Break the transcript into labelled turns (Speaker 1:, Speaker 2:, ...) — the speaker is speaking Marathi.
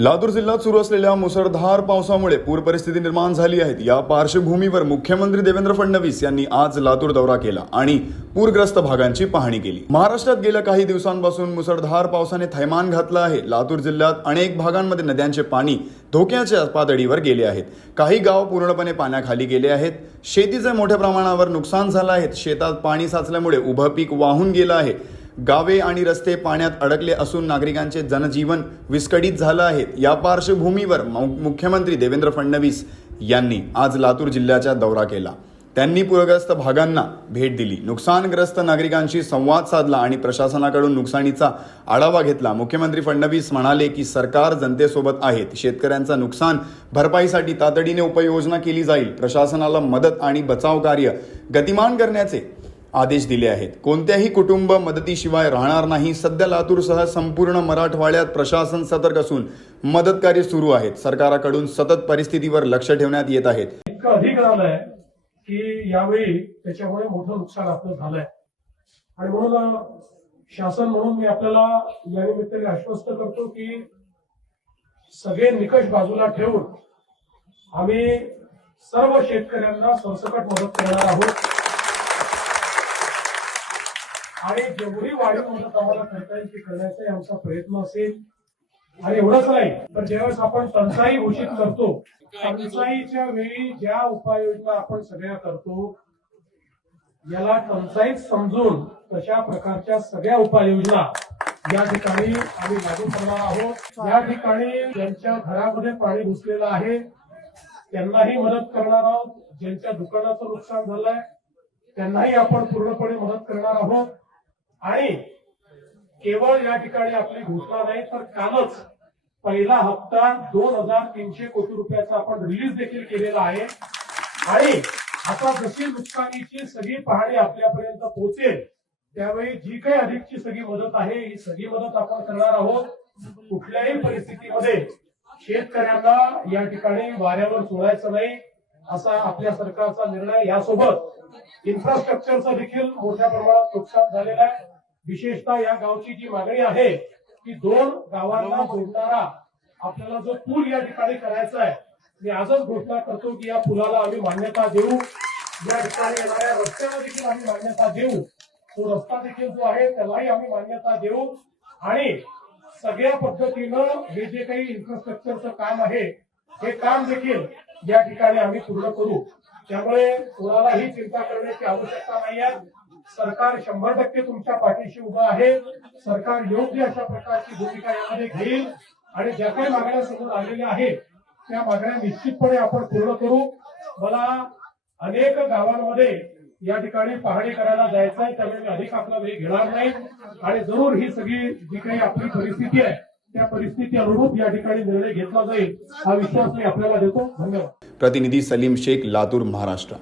Speaker 1: लातूर जिल्ह्यात सुरू असलेल्या मुसळधार पावसामुळे पूर परिस्थिती निर्माण झाली आहे. या पार्श्वभूमीवर मुख्यमंत्री देवेंद्र फडणवीस यांनी आज लातूर दौरा केला आणि पूरग्रस्त भागांची पाहणी केली. महाराष्ट्रात गेल्या काही दिवसांपासून मुसळधार पावसाने थैमान घातलं आहे. लातूर जिल्ह्यात अनेक भागांमध्ये नद्यांचे पाणी धोक्याच्या पातळीवर गेले आहेत. काही गाव पूर्णपणे पाण्याखाली गेले आहेत. शेतीचे मोठ्या प्रमाणावर नुकसान झालं आहे. शेतात पाणी साचल्यामुळे उभं पीक वाहून गेलं आहे. गावे आणि रस्ते पाण्यात अडकले असून नागरिकांचे जनजीवन विस्कळीत झालं आहे. या पार्श्वभूमीवर मुख्यमंत्री देवेंद्र फडणवीस यांनी आज लातूर जिल्ह्याचा दौरा केला. त्यांनी पूरग्रस्त भागांना भेट दिली. नुकसानग्रस्त नागरिकांशी संवाद साधला आणि प्रशासनाकडून नुकसानीचा आढावा घेतला. मुख्यमंत्री फडणवीस म्हणाले की सरकार जनतेसोबत आहेत. शेतकऱ्यांचा नुकसान भरपाईसाठी तातडीने उपाययोजना केली जाईल. प्रशासनाला मदत आणि बचाव कार्य गतिमान करण्याचे आदेश दिले आहेत. कोणत्याही कुटुंब मदतीशिवाय राहणार नाही. सध्या लातूरसह संपूर्ण मराठवाड्यात प्रशासन सतर्क असून मदत कार्य सुरू आहेत. सरकाराकडून सतत परिस्थितीवर लक्ष ठेवण्यात येत आहेत.
Speaker 2: इतकं अधिक झालंय की यावेळी त्याच्यामुळे मोठं नुकसान आपलं झालंय. आणि म्हणून शासन म्हणून मी आपल्याला या निमित्ताने आश्वस्त करतो की सगळे निकष बाजूला ठेवून आम्ही सर्व शेतकऱ्यांना सरसकट मदत करणार आहोत. आणि जेवढी वाढीव मदत आम्हाला करता येईल ती करण्याचा आमचा प्रयत्न असेल आणि एवढंच नाही तर ज्यावेळेस आपण टंचाई घोषित करतो टंचाईच्या वेळी ज्या उपाययोजना आपण सगळ्या करतो याला टंचाईत समजून तशा प्रकारच्या सगळ्या उपाययोजना या ठिकाणी आम्ही लागू करणार आहोत. या ठिकाणी ज्यांच्या घरामध्ये पाणी घुसलेलं आहे त्यांनाही मदत करणार आहोत. ज्यांच्या दुकानाचं नुकसान झालंय त्यांनाही आपण पूर्णपणे मदत करणार आहोत. आणि केवळ या ठिकाणी आपली घोषणा नाही तर कालच पहिला हप्ता दोन हजार तीनशे कोटी रुपयाचा आपण रिलीज देखील केलेला आहे. आणि आता जशी नुकसानीची सगळी पाहणी आपल्यापर्यंत पोहोचेल त्यावेळी जी काही अधिकची सगळी मदत आहे ही सगळी मदत आपण करणार आहोत. कुठल्याही परिस्थितीमध्ये शेतकऱ्यांना या ठिकाणी वाऱ्यावर सोडायचं नाही असा आपल्या सरकारचा निर्णय. यासोबत इन्फ्रास्ट्रक्चरचं देखील मोठ्या प्रमाणात नुकसान झालेलं आहे. विशेषतः या गावची जी मागणी आहे की दोन गावांना जोडणारा आपल्याला जो पूल या ठिकाणी करायचा आहे मी आजच घोषणा करतो की या पुलाला आम्ही मान्यता देऊ. या ठिकाणी येणाऱ्या रस्त्याला देखील आम्ही मान्यता देऊ. तो रस्ता देखील जो आहे त्यालाही आम्ही मान्यता देऊ. आणि सगळ्या पद्धतीनं हे जे काही इन्फ्रास्ट्रक्चरचं काम आहे हे काम देखील या ठिकाणी आम्ही पूर्ण करू. त्यामुळे कोणालाही चिंता करण्याची आवश्यकता नाही आहे सरकार शंभर टक्के तुमच्या पाठीशी उभं आहे. सरकार योग्य अशा प्रकारची भूमिका यामध्ये घेईल. आणि ज्या काही मागण्या समोर आलेल्या आहेत त्या मागण्या निश्चितपणे आपण पूर्ण करू. मला अनेक गावांमध्ये या ठिकाणी पाहणी करायला जायचं आहे त्यामुळे मी अधिक आपला वेळ घेणार नाही. आणि जरूर ही सगळी जी काही आपली परिस्थिती आहे त्या परिस्थिती अनुरूप या ठिकाणी निर्णय घेतला जाईल हा विश्वास मी आपल्याला देतो. धन्यवाद.
Speaker 1: प्रतिनिधी सलीम शेख लातूर महाराष्ट्र.